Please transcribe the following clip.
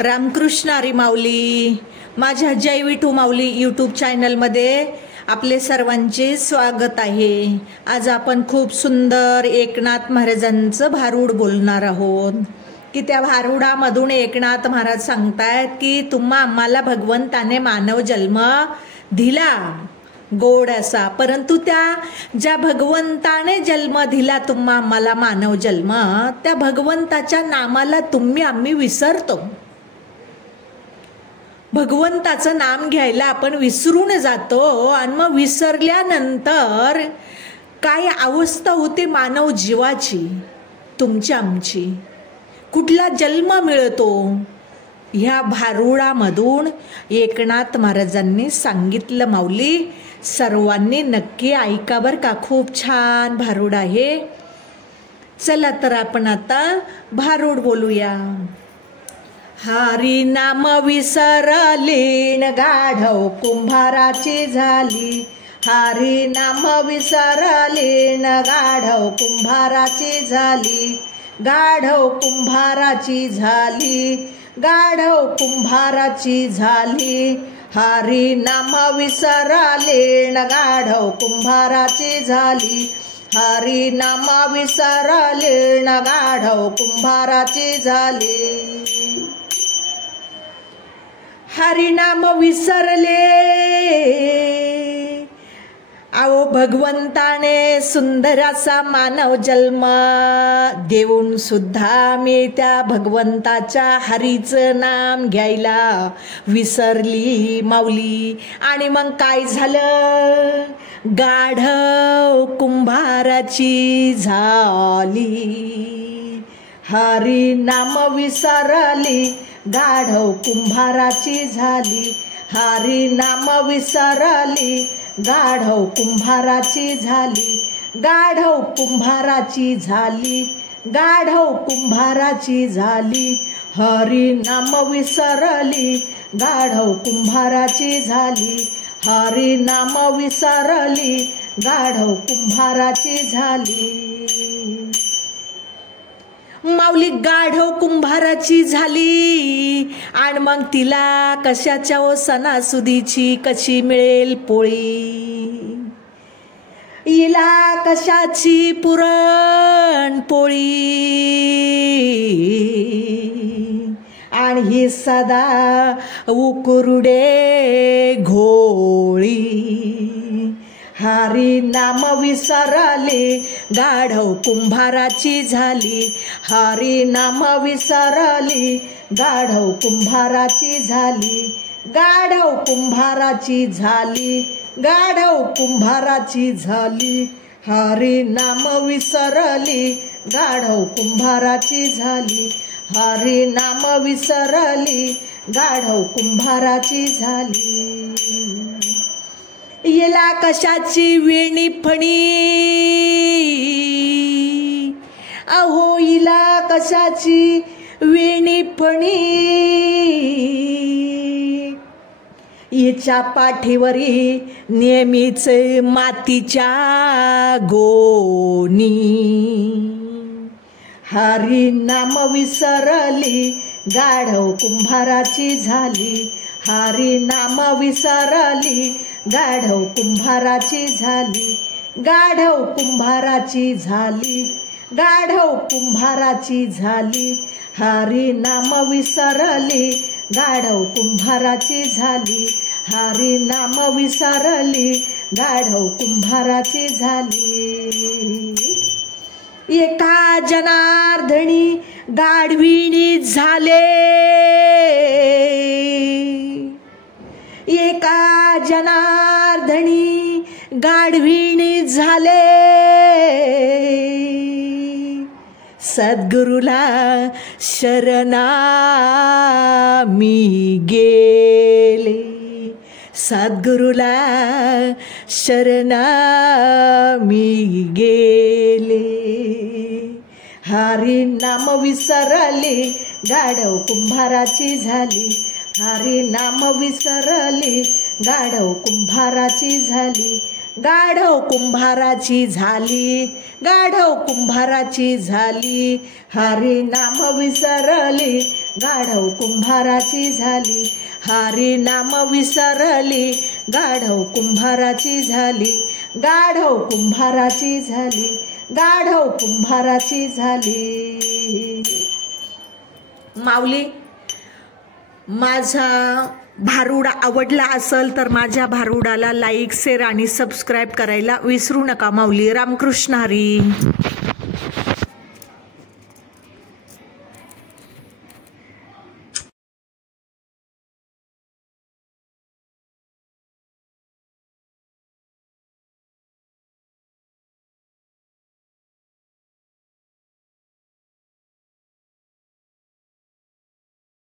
रामकृष्ण हरी माऊली. माझ्या जय विठू माऊली यूट्यूब चॅनलमध्ये आपले सर्वांचे स्वागत आहे. आज आपण खूप सुंदर एकनाथ महाराजांचं भारूड बोलणार आहोत की त्या भारुडामधून एकनाथ महाराज सांगतायत की तुम्हा आम्हाला भगवंताने मानव जन्म दिला गोड असा, परंतु त्या ज्या भगवंताने जन्म दिला तुम्हा आम्हाला मानव जन्म, त्या भगवंताच्या नामाला आम्ही विसरतो. भगवंताचं नाम घ्यायला आपण विसरून जातो आणि मग विसरल्यानंतर काय अवस्था होते मानव जीवाची, तुमची आमची. कुठला जन्म मिळतो ह्या भारुडामधून एकनाथ महाराजांनी सांगितलं. माऊली सर्वांनी नक्की ऐका बर का, खूप छान भारूड आहे. चला तर आपण आता भारूड बोलूया. हरी नाम विसरलीन गाढव कुंभाराची झाली. हरी नाम विसरलीन गाढव कुंभाराची झाली. गाढव कुंभाराची झाली. गाढव कुंभाराची झाली. हरी नाम विसरलीन गाढव कुंभाराची झाली. हरी नाम विसरलीन गाढव कुंभाराची झाली. हरिनाम विसरले आओ भगवंताने सुंदर असा मानव जन्म देऊन सुद्धा मी त्या भगवंताच्या हरीचं नाम घ्यायला विसरली माऊली. आणि मग काय झालं, गाढव कुंभाराची झाली. हरी नाम विसरली गाढव कुंभाराची झाली. हरी नाम विसरली गाढव कुंभाराची झाली. गाढव कुंभाराची झाली. गाढव कुंभाराची झाली. हरी नाम विसरली गाढव कुंभाराची झाली. हरी नाम विसरली गाढव कुंभाराची झाली. माऊली गाढव कुंभाराची झाली आणि मग तिला कशाच्या ओ सणासुदीची कशी मिळेल पोळी. हिला कशाची पुरण पोळी आणि ही सदा उकुरडे घोळी. हरी नाम विसरली गाढव कुंभाराची झाली. हरी नाम विसरली गाढव कुंभाराची झाली. गाढव कुंभाराची झाली. गाढव कुंभाराची झाली. हरी नाम विसरली गाढव कुंभाराची झाली. हरी नाम विसरली गाढव कुंभाराची झाली. येला कशाची वेणी फणी अहो हिला कशाची वेणी फणी. हिच्या पाठीवरी नेहमीच मातीच्या गोणी. हरी नाम विसरली गाढव कुंभाराची झाली. हरी नाम विसरली गाढव कुंभाराची झाली. गाढव कुंभाराची झाली. गाढव कुंभाराची झाली. हरी नाम विसरली गाढव कुंभाराची झाली. हरी नाम विसरली गाढव कुंभाराची झाली. एका जनार्दनी गाढविणी झाले. एका जनार्दनी गाढविणी झाले. सद्गुरुला शरणामी गेले. सद्गुरुला शरणामी गेले. हरी नाम विसरली गाढव कुंभाराची झाली. हरी नाम विसरली गाढव कुंभाराची झाली. गाढव कुंभाराची झाली, गाढव कुंभाराची झाली, हरी नाम विसरली, गाढव कुंभाराची झाली, हरी नाम विसरली, गाढव कुंभाराची झाली, गाढव कुंभाराची झाली, गाढव कुंभाराची झाली। माऊली, माझा भारुड आवडला असेल तर माझ्या भारुडाला लाईक, शेअर आणि सबस्क्राईब करायला विसरू नका माऊली। रामकृष्ण हरी।